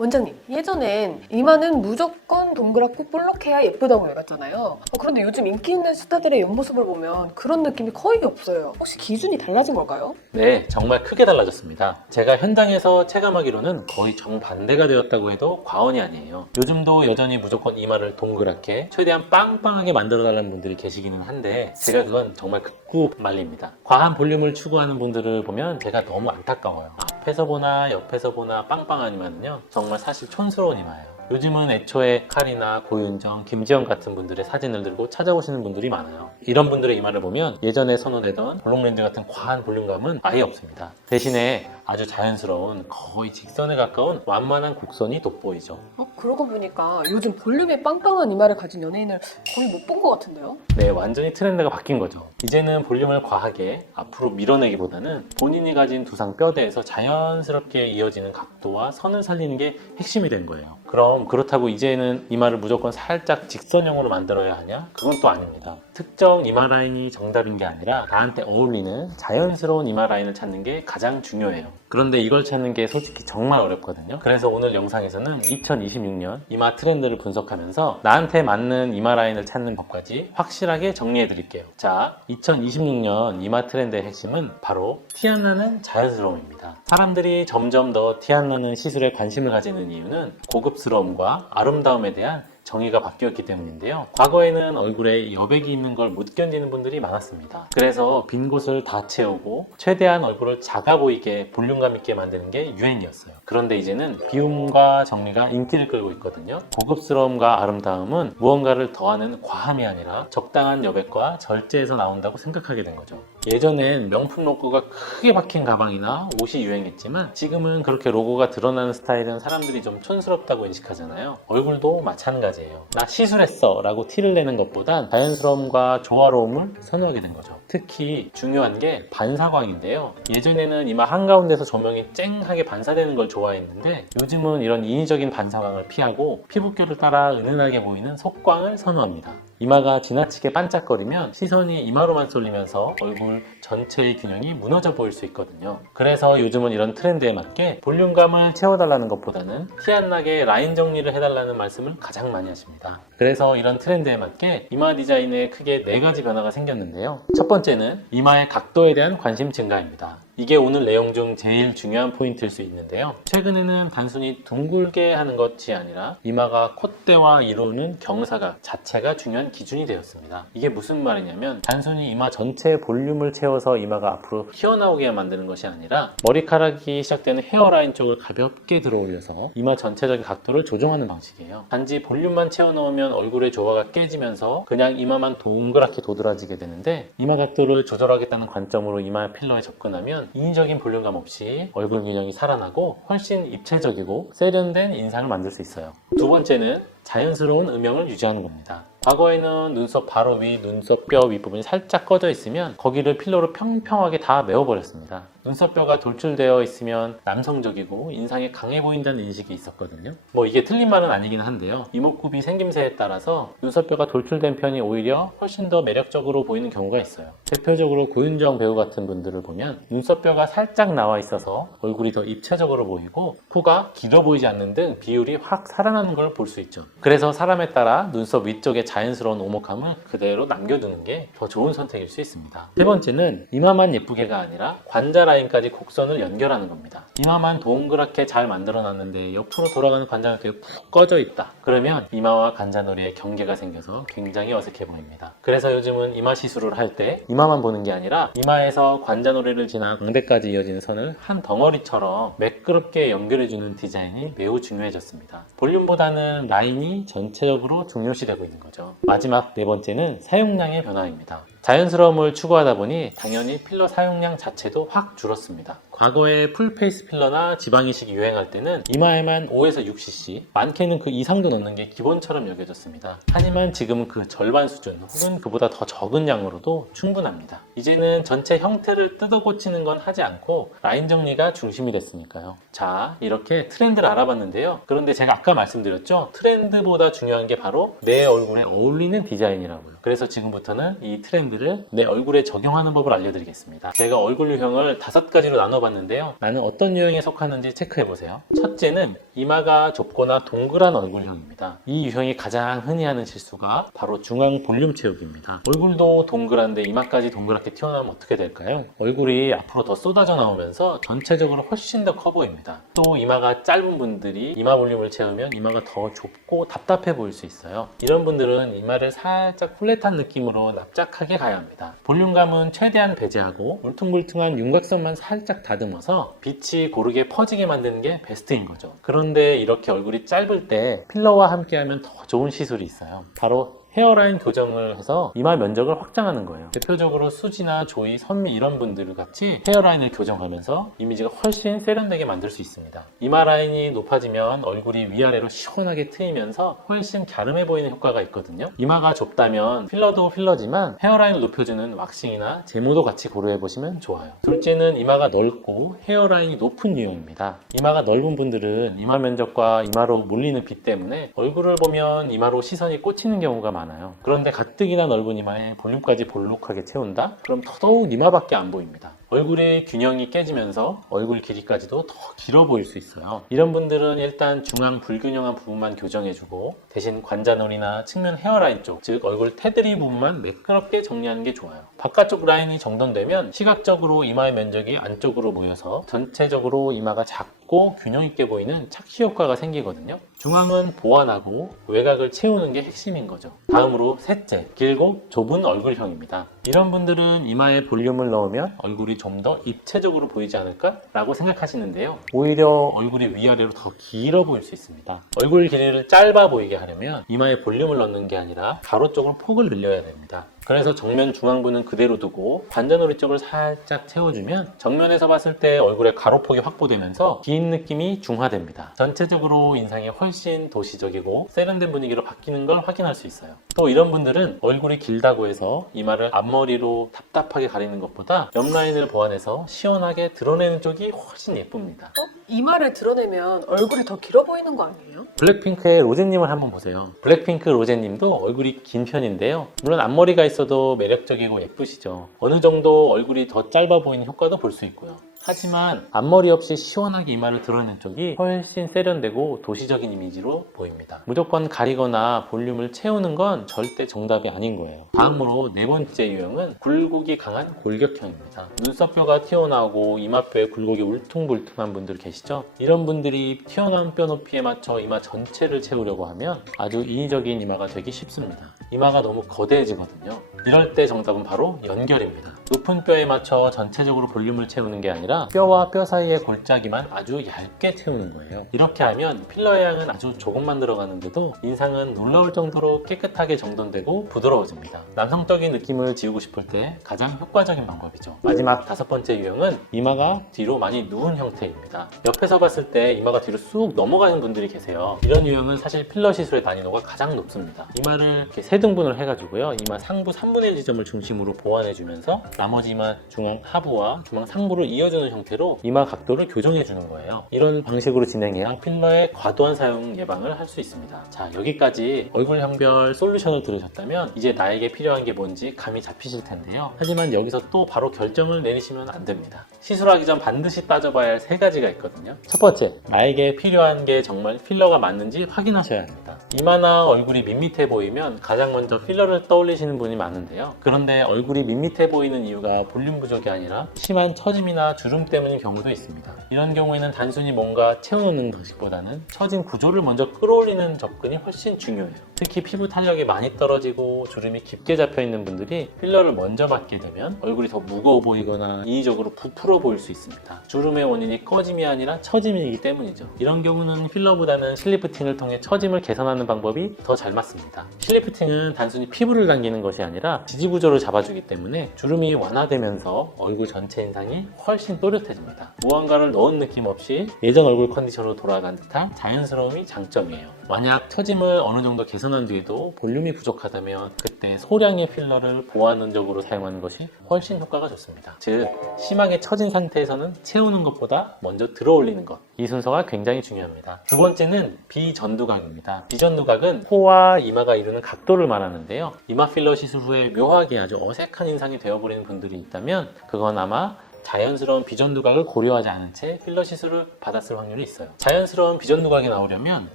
원장님, 예전엔 이마는 무조건 동그랗고 볼록해야 예쁘다고 외웠잖아요. 그런데 요즘 인기 있는 스타들의 옆모습을 보면 그런 느낌이 거의 없어요. 혹시 기준이 달라진 걸까요? 네, 정말 크게 달라졌습니다. 제가 현장에서 체감하기로는 거의 정반대가 되었다고 해도 과언이 아니에요. 요즘도 여전히 무조건 이마를 동그랗게 최대한 빵빵하게 만들어달라는 분들이 계시기는 한데 제가 그건 정말 극구 말립니다. 과한 볼륨을 추구하는 분들을 보면 제가 너무 안타까워요. 앞에서 보나 옆에서 보나 빵빵한 이마는요, 정말 사실 촌스러운 이마예요. 요즘은 애초에 칼이나 고윤정, 김지영 같은 분들의 사진을 들고 찾아오시는 분들이 많아요. 이런 분들의 이마를 보면 예전에 선호되던 블록렌즈 같은 과한 볼륨감은 아예 없습니다. 대신에 아주 자연스러운 거의 직선에 가까운 완만한 곡선이 돋보이죠. 그러고 보니까 요즘 볼륨이 빵빵한 이마를 가진 연예인을 거의 못 본 것 같은데요? 네, 완전히 트렌드가 바뀐 거죠. 이제는 볼륨을 과하게 앞으로 밀어내기보다는 본인이 가진 두상 뼈대에서 자연스럽게 이어지는 각도와 선을 살리는 게 핵심이 된 거예요. 그럼 그렇다고 이제는 이마를 무조건 살짝 직선형으로 만들어야 하냐? 그건 또 아닙니다. 특정 이마 라인이 정답인 게 아니라 나한테 어울리는 자연스러운 이마 라인을 찾는 게 가장 중요해요. 그런데 이걸 찾는 게 솔직히 정말 어렵거든요. 그래서 오늘 영상에서는 2026년 이마 트렌드를 분석하면서 나한테 맞는 이마 라인을 찾는 법까지 확실하게 정리해 드릴게요. 자, 2026년 이마 트렌드의 핵심은 바로 티 안 나는 자연스러움입니다. 사람들이 점점 더 티 안 나는 시술에 관심을 가지는 이유는 고급스러움과 아름다움에 대한 정의가 바뀌었기 때문인데요. 과거에는 얼굴에 여백이 있는 걸 못 견디는 분들이 많았습니다. 그래서 빈 곳을 다 채우고 최대한 얼굴을 작아 보이게 볼륨감 있게 만드는 게 유행이었어요. 그런데 이제는 비움과 정리가 인기를 끌고 있거든요. 고급스러움과 아름다움은 무언가를 더하는 과함이 아니라 적당한 여백과 절제에서 나온다고 생각하게 된 거죠. 예전엔 명품 로고가 크게 박힌 가방이나 옷이 유행했지만 지금은 그렇게 로고가 드러나는 스타일은 사람들이 좀 촌스럽다고 인식하잖아요. 얼굴도 마찬가지예요. 나 시술했어 라고 티를 내는 것보단 자연스러움과 조화로움을 선호하게 된 거죠. 특히 중요한 게 반사광인데요. 예전에는 이마 한가운데서 조명이 쨍하게 반사되는 걸 좋아했는데 요즘은 이런 인위적인 반사광을 피하고 피부결을 따라 은은하게 보이는 속광을 선호합니다. 이마가 지나치게 반짝거리면 시선이 이마로만 쏠리면서 얼굴 전체의 균형이 무너져 보일 수 있거든요. 그래서 요즘은 이런 트렌드에 맞게 볼륨감을 채워달라는 것보다는 티 안 나게 라인 정리를 해달라는 말씀을 가장 많이 하십니다. 그래서 이런 트렌드에 맞게 이마 디자인에 크게 4가지 변화가 생겼는데요. 첫 번째는 이마의 각도에 대한 관심 증가입니다. 이게 오늘 내용 중 제일 중요한 포인트일 수 있는데요. 최근에는 단순히 둥글게 하는 것이 아니라 이마가 콧대와 이루는 경사각 자체가 중요한 기준이 되었습니다. 이게 무슨 말이냐면 단순히 이마 전체의 볼륨을 채워서 이마가 앞으로 튀어나오게 만드는 것이 아니라 머리카락이 시작되는 헤어라인 쪽을 가볍게 들어올려서 이마 전체적인 각도를 조정하는 방식이에요. 단지 볼륨만 채워넣으면 얼굴의 조화가 깨지면서 그냥 이마만 동그랗게 도드라지게 되는데 이마 각도를 조절하겠다는 관점으로 이마 필러에 접근하면 인위적인 볼륨감 없이 얼굴 균형이 살아나고 훨씬 입체적이고 세련된 인상을 만들 수 있어요. 두 번째는 자연스러운 음영을 유지하는 겁니다. 과거에는 눈썹 바로 위, 눈썹 뼈 윗부분이 살짝 꺼져 있으면 거기를 필러로 평평하게 다 메워버렸습니다. 눈썹뼈가 돌출되어 있으면 남성적이고 인상이 강해 보인다는 인식이 있었거든요. 이게 틀린 말은 아니긴 한데요. 이목구비 생김새에 따라서 눈썹뼈가 돌출된 편이 오히려 훨씬 더 매력적으로 보이는 경우가 있어요. 대표적으로 고윤정 배우 같은 분들을 보면 눈썹뼈가 살짝 나와 있어서 얼굴이 더 입체적으로 보이고 코가 길어 보이지 않는 등 비율이 확 살아나는 걸 볼 수 있죠. 그래서 사람에 따라 눈썹 위쪽에 자연스러운 오목함을 그대로 남겨두는 게 더 좋은 선택일 수 있습니다. 세 번째는 이마만 예쁘게가 아니라 관자 라인까지 곡선을 연결하는 겁니다. 이마만 동그랗게 잘 만들어놨는데 옆으로 돌아가는 관자가 푹 꺼져 있다. 그러면 이마와 관자놀이의 경계가 생겨서 굉장히 어색해 보입니다. 그래서 요즘은 이마 시술을 할 때 이마만 보는 게 아니라 이마에서 관자놀이를 지나 광대까지 이어지는 선을 한 덩어리처럼 매끄럽게 연결해주는 디자인이 매우 중요해졌습니다. 볼륨보다는 라인이 전체적으로 중요시되고 있는 거죠. 마지막 네 번째는 사용량의 변화입니다. 자연스러움을 추구하다 보니 당연히 필러 사용량 자체도 확 줄었습니다. 과거에 풀페이스 필러나 지방이식이 유행할 때는 이마에만 5에서 6cc, 많게는 그 이상도 넣는 게 기본처럼 여겨졌습니다. 하지만 지금은 그 절반 수준 혹은 그보다 더 적은 양으로도 충분합니다. 이제는 전체 형태를 뜯어 고치는 건 하지 않고 라인 정리가 중심이 됐으니까요. 자, 이렇게 트렌드를 알아봤는데요. 그런데 제가 아까 말씀드렸죠? 트렌드보다 중요한 게 바로 내 얼굴에 어울리는 디자인이라고요. 그래서 지금부터는 이 트렌드를 내 얼굴에 적용하는 법을 알려드리겠습니다. 제가 얼굴 유형을 5가지로 나눠봤는데요. 나는 어떤 유형에 속하는지 체크해보세요. 첫째는 이마가 좁거나 동그란 얼굴형입니다. 이 유형이 가장 흔히 하는 실수가 바로 중앙 볼륨 채우기입니다. 얼굴도 동그란데 이마까지 동그랗게 튀어나오면 어떻게 될까요? 얼굴이 앞으로 더 쏟아져 나오면서 전체적으로 훨씬 더 커 보입니다. 또 이마가 짧은 분들이 이마 볼륨을 채우면 이마가 더 좁고 답답해 보일 수 있어요. 이런 분들은 이마를 살짝 플랫한 느낌으로 납작하게 가야 합니다. 볼륨감은 최대한 배제하고 울퉁불퉁한 윤곽선만 살짝 다듬어서 빛이 고르게 퍼지게 만드는 게 베스트인 거죠. 그런데 이렇게 얼굴이 짧을 때 필러와 함께하면 더 좋은 시술이 있어요. 바로 헤어라인 교정을 해서 이마 면적을 확장하는 거예요. 대표적으로 수지나 조이, 선미 이런 분들 같이 헤어라인을 교정하면서 이미지가 훨씬 세련되게 만들 수 있습니다. 이마 라인이 높아지면 얼굴이 위아래로 시원하게 트이면서 훨씬 갸름해 보이는 효과가 있거든요. 이마가 좁다면 필러도 필러지만 헤어라인을 높여주는 왁싱이나 제모도 같이 고려해 보시면 좋아요. 둘째는 이마가 넓고 헤어라인이 높은 유형입니다. 이마가 넓은 분들은 이마 면적과 이마로 몰리는 빛 때문에 얼굴을 보면 이마로 시선이 꽂히는 경우가 많아요. 그런데 가뜩이나 넓은 이마에 볼륨까지 볼록하게 채운다? 그럼 더더욱 이마밖에 안 보입니다. 얼굴의 균형이 깨지면서 얼굴 길이까지도 더 길어 보일 수 있어요. 이런 분들은 일단 중앙 불균형한 부분만 교정해주고 대신 관자놀이나 측면 헤어라인 쪽, 즉 얼굴 테두리 부분만 매끄럽게 정리하는 게 좋아요. 바깥쪽 라인이 정돈되면 시각적으로 이마의 면적이 안쪽으로 모여서 전체적으로 이마가 작고 균형 있게 보이는 착시 효과가 생기거든요. 중앙은 보완하고 외곽을 채우는 게 핵심인 거죠. 다음으로 셋째, 길고 좁은 얼굴형입니다. 이런 분들은 이마에 볼륨을 넣으면 얼굴이 좀 더 입체적으로 보이지 않을까? 라고 생각하시는데요. 오히려 얼굴이 위아래로 더 길어 보일 수 있습니다. 얼굴 길이를 짧아 보이게 하려면 이마에 볼륨을 넣는 게 아니라 가로 쪽으로 폭을 늘려야 됩니다. 그래서 정면 중앙부는 그대로 두고 관자놀이 쪽을 살짝 채워주면 정면에서 봤을 때 얼굴의 가로폭이 확보되면서 긴 느낌이 중화됩니다. 전체적으로 인상이 훨씬 도시적이고 세련된 분위기로 바뀌는 걸 확인할 수 있어요. 또 이런 분들은 얼굴이 길다고 해서 이마를 앞머리로 답답하게 가리는 것보다 옆라인을 보완해서 시원하게 드러내는 쪽이 훨씬 예쁩니다. 이마를 드러내면 얼굴이 더 길어 보이는 거 아니에요? 블랙핑크의 로제님을 한번 보세요. 블랙핑크 로제님도 얼굴이 긴 편인데요. 물론 앞머리가 있어도 매력적이고 예쁘시죠. 어느 정도 얼굴이 더 짧아 보이는 효과도 볼 수 있고요. 하지만 앞머리 없이 시원하게 이마를 드러낸 쪽이 훨씬 세련되고 도시적인 이미지로 보입니다. 무조건 가리거나 볼륨을 채우는 건 절대 정답이 아닌 거예요. 다음으로 네 번째 유형은 굴곡이 강한 골격형입니다. 눈썹뼈가 튀어나오고 이마뼈에 굴곡이 울퉁불퉁한 분들 계시죠? 이런 분들이 튀어나온 뼈 높이에 맞춰 이마 전체를 채우려고 하면 아주 인위적인 이마가 되기 쉽습니다. 이마가 너무 거대해지거든요. 이럴 때 정답은 바로 연결입니다. 높은 뼈에 맞춰 전체적으로 볼륨을 채우는 게 아니라 뼈와 뼈 사이의 골짜기만 아주 얇게 채우는 거예요. 이렇게 하면 필러의 양은 아주 조금만 들어가는데도 인상은 놀라울 정도로 깨끗하게 정돈되고 부드러워집니다. 남성적인 느낌을 지우고 싶을 때 가장 효과적인 방법이죠. 마지막 5번째 유형은 이마가 뒤로 많이 누운 형태입니다. 옆에서 봤을 때 이마가 뒤로 쑥 넘어가는 분들이 계세요. 이런 유형은 사실 필러 시술의 난이도가 가장 높습니다. 이마를 이렇게 세 등분을 해가지고요. 이마 상부 3분의 1 지점을 중심으로 보완해주면서 나머지 이마 중앙 하부와 중앙 상부를 이어주는 형태로 이마 각도를 교정해 주는 거예요. 이런 방식으로 진행해야 필러의 과도한 사용 예방을 할 수 있습니다. 자, 여기까지 얼굴형별 솔루션을 들으셨다면 이제 나에게 필요한 게 뭔지 감이 잡히실 텐데요. 하지만 여기서 또 바로 결정을 내리시면 안 됩니다. 시술하기 전 반드시 따져봐야 할 3가지가 있거든요. 첫 번째, 나에게 필요한 게 정말 필러가 맞는지 확인하셔야 합니다. 이마나 얼굴이 밋밋해 보이면 가장 먼저 필러를 떠올리시는 분이 많은데요. 그런데 얼굴이 밋밋해 보이는 이유가 볼륨 부족이 아니라 심한 처짐이나 주름 때문인 경우도 있습니다. 이런 경우에는 단순히 뭔가 채워놓는 방식보다는 처진 구조를 먼저 끌어올리는 접근이 훨씬 중요해요. 특히 피부 탄력이 많이 떨어지고 주름이 깊게 잡혀있는 분들이 필러를 먼저 받게 되면 얼굴이 더 무거워 보이거나 인위적으로 부풀어 보일 수 있습니다. 주름의 원인이 꺼짐이 아니라 처짐이기 때문이죠. 이런 경우는 필러보다는 실리프팅을 통해 처짐을 개선하는 방법이 더 잘 맞습니다. 실리프팅은 단순히 피부를 당기는 것이 아니라 지지구조를 잡아주기 때문에 주름이 완화되면서 얼굴 전체 인상이 훨씬 또렷해집니다. 무언가를 넣은 느낌 없이 예전 얼굴 컨디션으로 돌아간 듯한 자연스러움이 장점이에요. 만약 처짐을 어느 정도 개선한 뒤에도 볼륨이 부족하다면 그때 소량의 필러를 보완적으로 사용하는 것이 훨씬 효과가 좋습니다. 즉, 심하게 처진 상태에서는 채우는 것보다 먼저 들어올리는 것, 이 순서가 굉장히 중요합니다. 두 번째는 비전두각입니다. 비전두각은 코와 이마가 이루는 각도를 말하는데요. 이마 필러 시술 후에 묘하게 아주 어색한 인상이 되어버리는 분들이 있다면 그건 아마 자연스러운 비전두각을 고려하지 않은 채 필러 시술을 받았을 확률이 있어요. 자연스러운 비전두각이 나오려면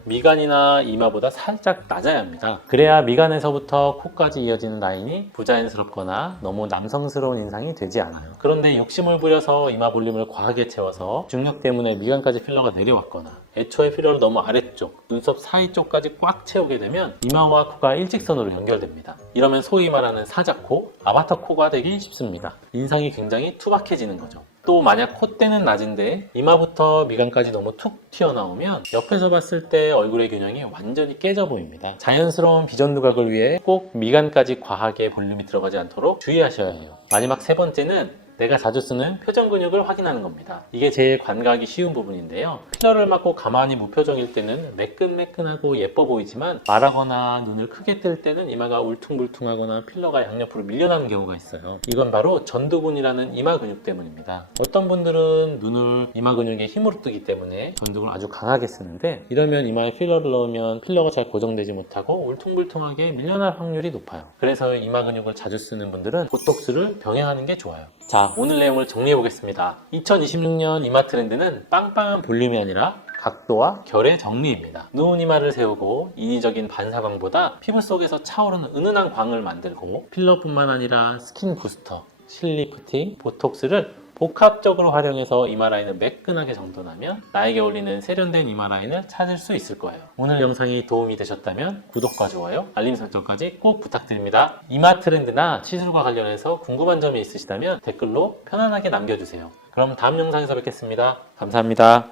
미간이나 이마보다 살짝 낮아야 합니다. 그래야 미간에서부터 코까지 이어지는 라인이 부자연스럽거나 너무 남성스러운 인상이 되지 않아요. 그런데 욕심을 부려서 이마 볼륨을 과하게 채워서 중력 때문에 미간까지 필러가 내려왔거나 애초에 필러를 너무 아래쪽, 눈썹 사이 쪽까지 꽉 채우게 되면 이마와 코가 일직선으로 연결됩니다. 이러면 소위 말하는 사자코, 아바타 코가 되기 쉽습니다. 인상이 굉장히 투박해지는 거죠. 또 만약 콧대는 낮은데 이마부터 미간까지 너무 툭 튀어나오면 옆에서 봤을 때 얼굴의 균형이 완전히 깨져 보입니다. 자연스러운 비전두각을 위해 꼭 미간까지 과하게 볼륨이 들어가지 않도록 주의하셔야 해요. 마지막 세 번째는 내가 자주 쓰는 표정 근육을 확인하는 겁니다. 이게 제일 관가하기 쉬운 부분인데요. 필러를 맞고 가만히 무표정일 때는 매끈매끈하고 예뻐 보이지만 말하거나 눈을 크게 뜰 때는 이마가 울퉁불퉁하거나 필러가 양옆으로 밀려나는 경우가 있어요. 이건 바로 전두근이라는 이마 근육 때문입니다. 어떤 분들은 눈을 이마 근육에 힘으로 뜨기 때문에 전두근을 아주 강하게 쓰는데 이러면 이마에 필러를 넣으면 필러가 잘 고정되지 못하고 울퉁불퉁하게 밀려날 확률이 높아요. 그래서 이마 근육을 자주 쓰는 분들은 보톡스를 병행하는 게 좋아요. 자, 오늘 내용을 정리해 보겠습니다. 2026년 이마 트렌드는 빵빵한 볼륨이 아니라 각도와 결의 정리입니다. 누운 이마를 세우고 인위적인 반사광보다 피부 속에서 차오르는 은은한 광을 만들고 필러뿐만 아니라 스킨 부스터, 실리프팅, 보톡스를 복합적으로 활용해서 이마 라인을 매끈하게 정돈하면 나에게 어울리는 세련된 이마 라인을 찾을 수 있을 거예요. 오늘 영상이 도움이 되셨다면 구독과 좋아요, 알림 설정까지 꼭 부탁드립니다. 이마 트렌드나 시술과 관련해서 궁금한 점이 있으시다면 댓글로 편안하게 남겨주세요. 그럼 다음 영상에서 뵙겠습니다. 감사합니다.